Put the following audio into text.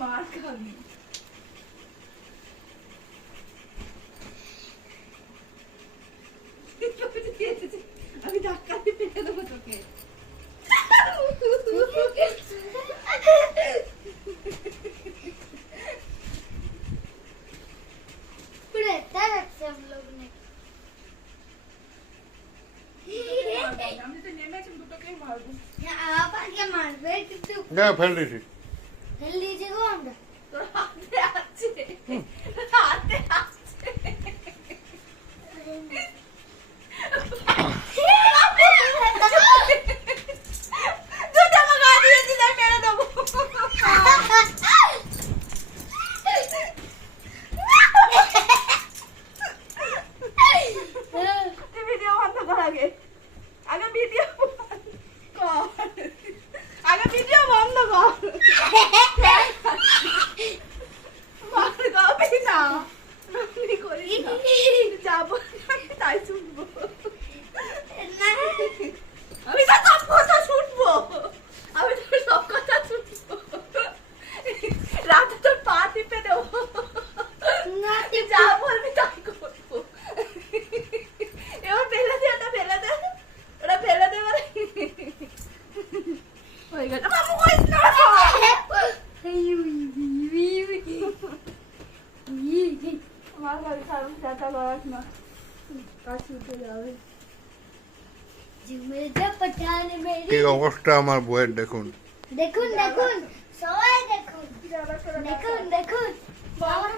মার খাবি। আমি ধাক্কা দিয়ে ফেলে দেবো তোকে। আমি তো নেমেছি দুটোকেই মারবো। आप आगे मार बे कितने না ফেল দিছি हेल लीजिए को আমরা তোর হাতে আছে, হাতে আছে। দুটো আমার গা দিয়ে দিলে মেরে দেবো। তুই ভিডিও বন্ধ কর আগে, আগে ভিডিও বন্ধ কর, আগে ভিডিও বন্ধ কর। মার খাবি না, রান্নি করিস না। যাবো আমি তাই শুনবো, আমি তো সব কথা শুনবো, আমি তোর সব কথা শুনবো। রাতে তোর পা টিপে দেবো, তুই যা বলবি তাই করবো। এবার ফেলে দে, ওটা ফেলে দে, ওটা ফেলে দে। মানে হয়ে গেছে। মামু করিস না। আমার বাড়ি কারণ চেষ্টা করাস না, কাছে উঠে যাবে। जिम्मे जब पठान मेरी কি অবস্থা আমার বউয়ের দেখুন দেখুন দেখুন সবাই দেখুন দেখুন দেখুন বাবা